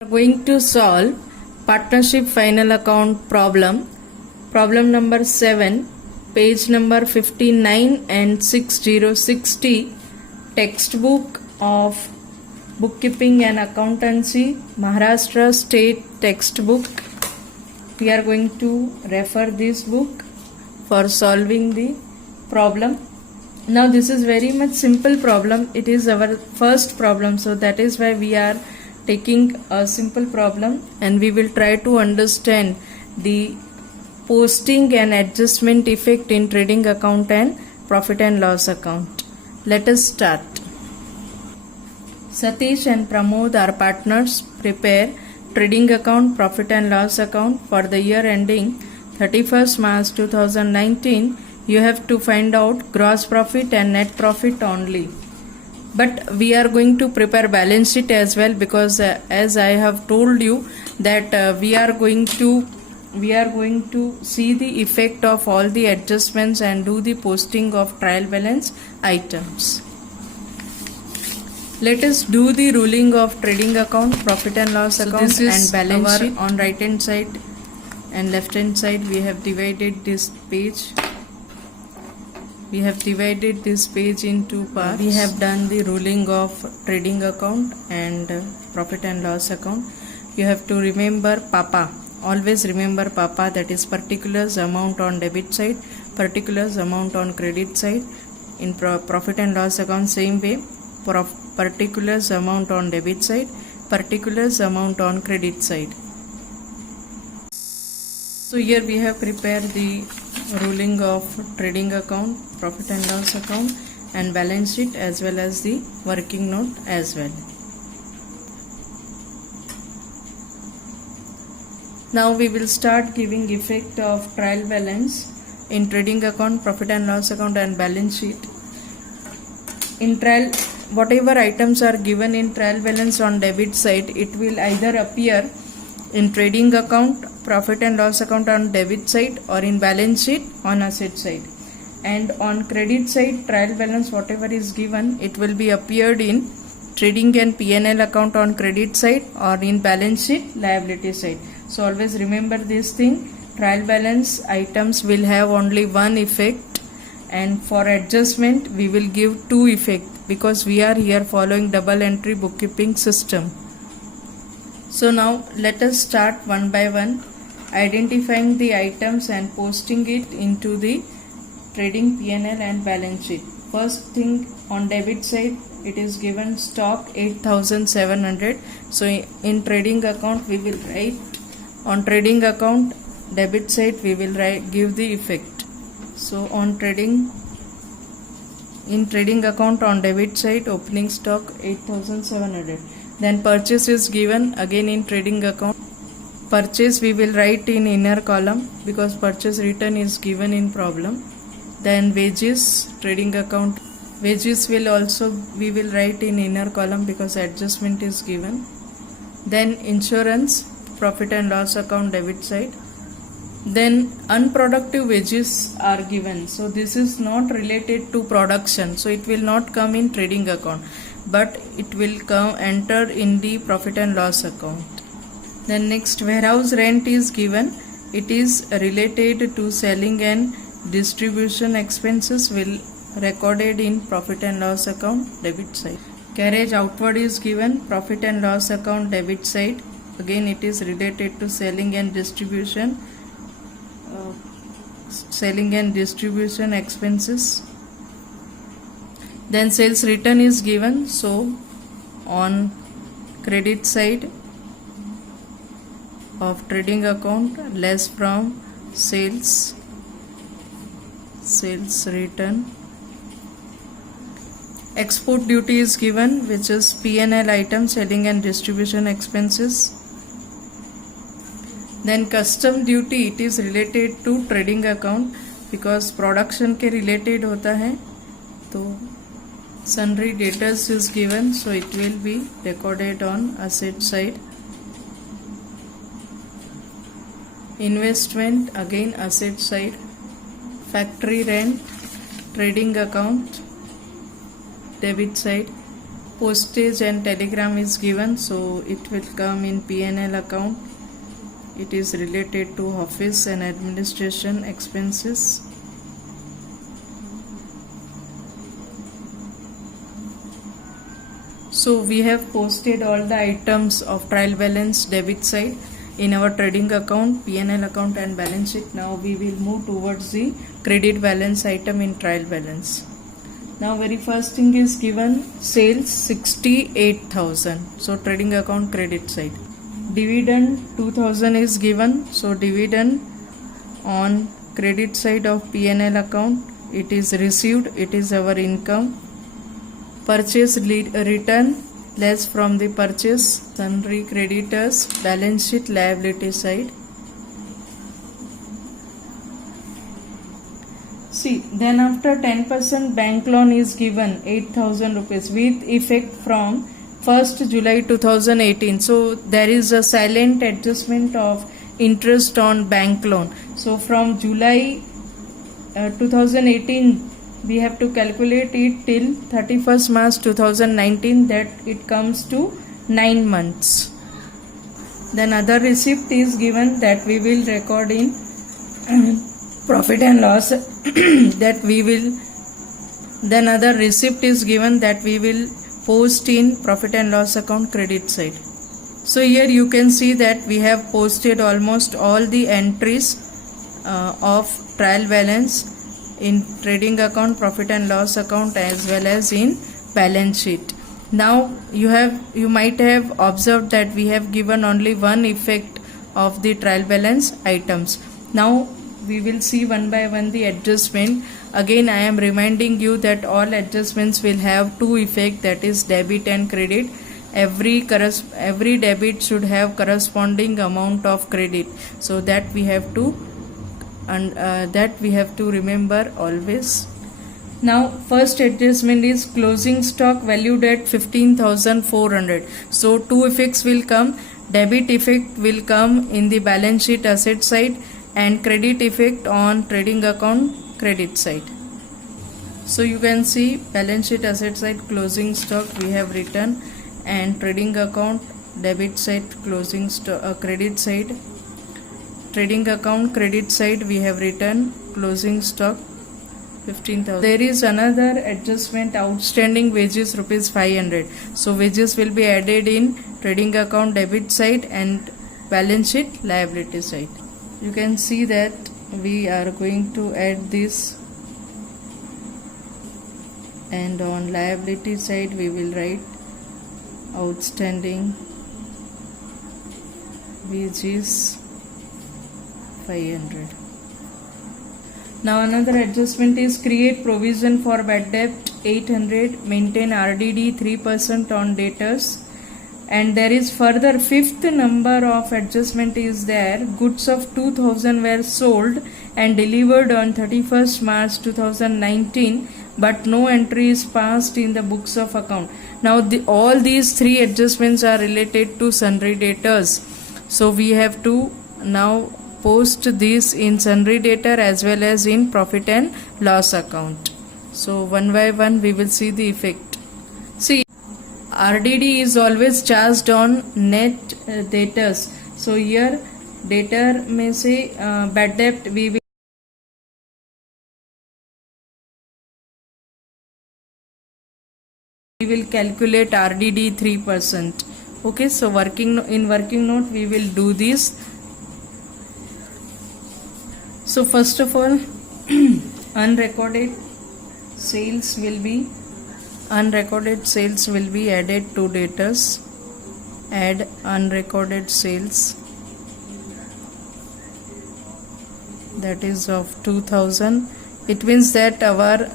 We are going to solve partnership final account problem number 7, page number 59 and 6060, textbook of bookkeeping and accountancy, Maharashtra state textbook. We are going to refer this book for solving the problem. Now this is very much simple problem. It is our first problem, so that is why we are taking a simple problem, and we will try to understand the posting and adjustment effect in trading account and profit and loss account. Let us start. Satish and Pramod are partners. Prepare trading account, profit and loss account for the year ending 31st March 2019. You have to find out gross profit and net profit only. But we are going to prepare balance sheet as well, because as I have told you that we are going to see the effect of all the adjustments and do the posting of trial balance items. Let us do the ruling of trading account, profit and loss account and balance sheet. On right hand side and left hand side we have divided this page. We have divided this page in two parts. We have done the ruling of trading account and profit and loss account. You have to remember PAPA. Always remember PAPA, that is particulars amount on debit side, particulars amount on credit side. In profit and loss account, same way, particulars amount on debit side, particulars amount on credit side. So here we have prepared the ruling of trading account, profit and loss account and balance sheet, as well as the working note as well. Now we will start giving effect of trial balance in trading account, profit and loss account and balance sheet. In trial, whatever items are given in trial balance on debit side, it will either appear in trading account, profit and loss account on debit side, or in balance sheet on asset side. And on credit side, trial balance whatever is given, it will be appeared in trading and P&L account on credit side, or in balance sheet liability side. So always remember this thing, trial balance items will have only one effect, and for adjustment we will give two effects, because we are here following double entry bookkeeping system. So now let us start one by one, identifying the items and posting it into the trading P&L and balance sheet. First thing, on debit side it is given stock 8,700. So in trading account we will write, on trading account debit side we will give the effect. So on trading, in trading account on debit side, opening stock 8,700. Then purchase is given, again in trading account. Purchase we will write in inner column, because purchase return is given in problem. Then wages, trading account, wages will also we will write in inner column, because adjustment is given. Then insurance, profit and loss account debit side. Then unproductive wages are given, so this is not related to production, so it will not come in trading account, but it will come enter in the profit and loss account. Then next, warehouse rent is given, it is related to selling and distribution expenses, will recorded in profit and loss account debit side. Carriage outward is given, profit and loss account debit side, again it is related to selling and distribution expenses. Then sales return is given, so on credit side of trading account, less from sales return. Export duty is given, which is P&L item, selling and distribution expenses. Then custom duty, it is related to trading account, because production के related होता है, तो sundry debtors is given, so it will be recorded on asset side. Investment, again asset side. Factory rent, trading account debit side. postage and telegram is given, so it will come in P&L account. It is related to office and administration expenses. So we have posted all the items of trial balance debit side in our trading account, P&L account and balance sheet. Now we will move towards the credit balance item in trial balance. Now very first thing is given sales 68,000. So trading account credit side. Dividend 2,000 is given. So dividend on credit side of P&L account, it is received, it is our income. Purchase return less from the purchase, sundry creditors, balance sheet liability side. See, then after 10% bank loan is given 8,000 rupees with effect from 1st July 2018. So there is a silent adjustment of interest on bank loan. So from July 2018 we have to calculate it till 31st March 2019, that it comes to 9 months. Then other receipt is given that we will record in profit and loss that we will, then other receipt is given that we will post in profit and loss account credit side. So here you can see that we have posted almost all the entries of trial balance in trading account, profit and loss account as well as in balance sheet. Now you might have observed that we have given only one effect of the trial balance items. Now we will see one by one the adjustment. Again I am reminding you that all adjustments will have two effect, that is debit and credit. Every debit should have corresponding amount of credit, so that we have to remember always. Now first adjustment is closing stock valued at 15,400. So two effects will come. Debit effect will come in the balance sheet asset side and credit effect on trading account credit side. So you can see balance sheet asset side closing stock we have written, and trading account debit side closing stock credit side, trading account credit side we have written closing stock 15,000. There is another adjustment, outstanding wages rupees 500. So wages will be added in trading account debit side and balance sheet liability side. You can see that we are going to add this, and on liability side we will write outstanding wages 500. Now another adjustment is create provision for bad debt 800, maintain RDD 3% on debtors, and there is further fifth number of adjustment is there. Goods of 2,000 were sold and delivered on 31st March 2019, but no entry is passed in the books of account. Now all these three adjustments are related to sundry debtors, so we have to now post this in sundry debtor as well as in profit and loss account. So one by one we will see the effect. See, RDD is always charged on net debtors. So here debtor may say bad debt we will calculate RDD 3%. Okay, so in working note we will do this. So first of all unrecorded sales will be added to debtors. Add unrecorded sales, that is of 2,000. It means that our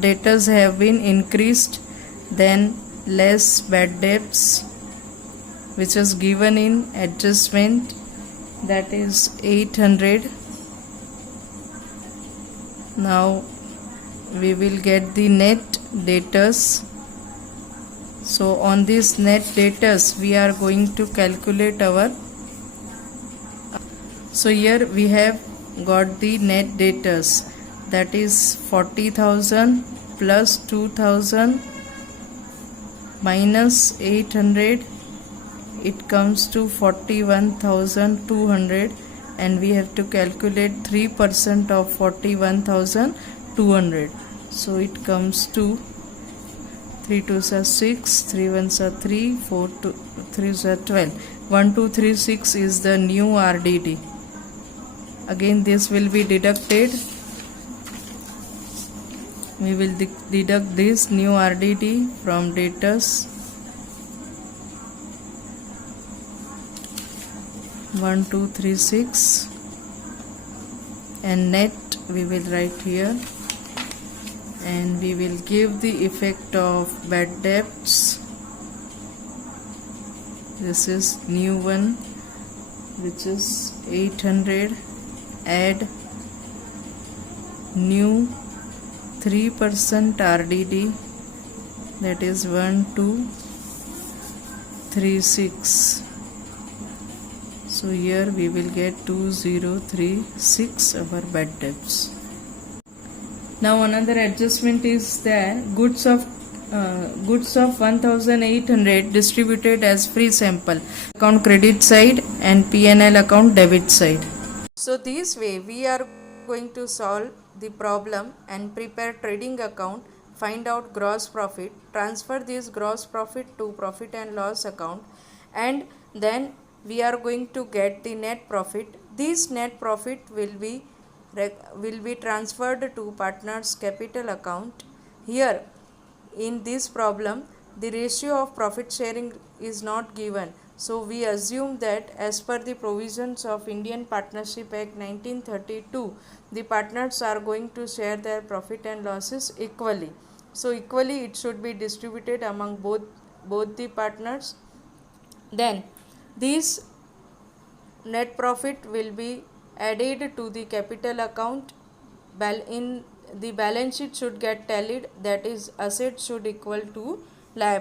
debtors have been increased. Then less bad debts, which is given in adjustment, that is 800. Now we will get the net debtors. So on this net debtors we are going to calculate our, so here we have got the net debtors, that is 40,000 plus 2,000 minus 800, it comes to 41,200, and we have to calculate 3% of 41,200. So it comes to 3 2s are 6, 3 1s are 3, 4 2 3s are 12. 1236 is the new RDD. Again this will be deducted. We will deduct this new RDD from debtors. 1236, and net we will write here, and we will give the effect of bad debts. This is new one, which is 800, add new 3% RDD, that is 1236. So here we will get 2036 our bad debts. Now another adjustment is there, goods of 1800 distributed as free sample, account credit side and P&L account debit side. So this way we are going to solve the problem and prepare trading account, find out gross profit, transfer this gross profit to profit and loss account, and then we are going to get the net profit. This net profit will be transferred to partners capital account. Here in this problem the ratio of profit sharing is not given, so we assume that as per the provisions of Indian Partnership Act 1932, the partners are going to share their profit and losses equally. So equally it should be distributed among both the partners. Then this net profit will be added to the capital account. In the balance sheet should get tallied, that is assets should equal to liability.